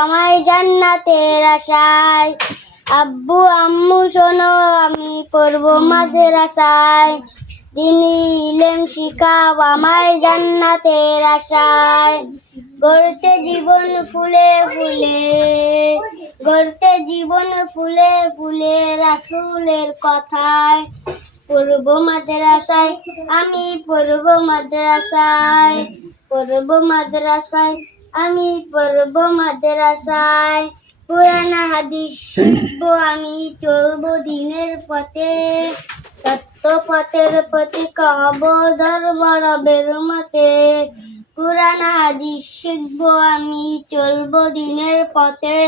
আমায় জান্নাতের আশায়। আব্বু আম্মু শোনো আমি পড়বো মাদ্রাসায়, দিনী ইলম শিখাও আমায় জান্নাতের আশায়। গড়তে জীবন ফুলে ফুলে, গড়তে জীবন ফুলে ফুলে রাসূলের কথায়। পড়বো মাদ্রাসায় আমি পড়বো মাদ্রাসায়, পড়বো মাদ্রাসায় আমি পড়বো মাদ্রাসায়। কোরআন হাদিস শিখবো আমি, চলবো দিনের পথে, সত্য পথের পথিক হব ধর্ম রবের মতে। কোরআন হাদিস শিখবো আমি, চলবো দিনের পথে,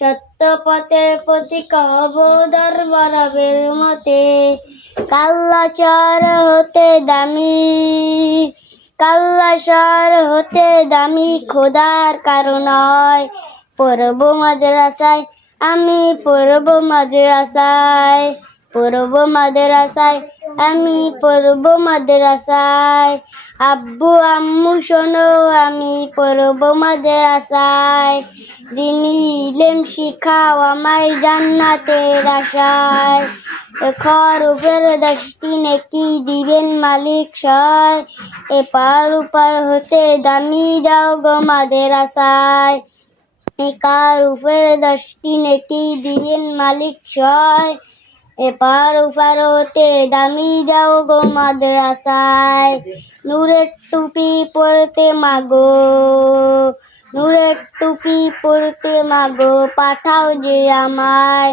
সত্য পথের পথিক হব ধর্ম রবের মতে। কাল্লাচর হতে দামি, কাল্লাচর হতে দামি খোদার কারণয়। পড়বো মাদ্রাসায় আমি পড়বো মাদ্রাসায়, পড়বো মাদ্রাসায় আমি পড়বো মাদ্রাসায়। আব্বু আম্মু শোনো আমি পড়বো মাদ্রাসায়, দিনী ইলম শিখাও আমায় জান্নাতের আশায়। এখর উপর 10টি নেকি দিবেন মালিক সয়, এপার ওপার হতে দামি দাও গো মাদ্রাসায়। একার উপর 10টি নেকি দিবেন মালিক সয়, এপার ওপার হতে দামি দাও গো মাদ্রাসায়। নূরের টুপি পরতে মাগো, নূরের টুপি পরতে মাগো পাঠাও যে আমায়।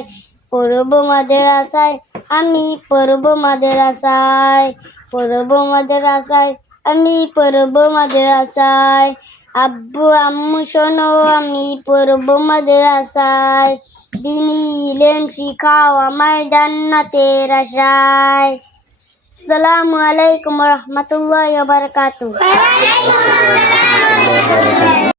পড়বো মাদ্রাসায় আমি পড়বো মাদ্রাসায়, পড়বো মাদ্রাসায় আমি পড়বো মাদ্রাসায়। আব্বু আম্মু শোনো আমি পড়বো মাদ্রাসায়, দিনী ইলম শিখাও আমায় জান্নাতের আশায়। আসসালামু আলাইকুম ওয়া রাহমাতুল্লাহি ওয়া বারাকাতুহু।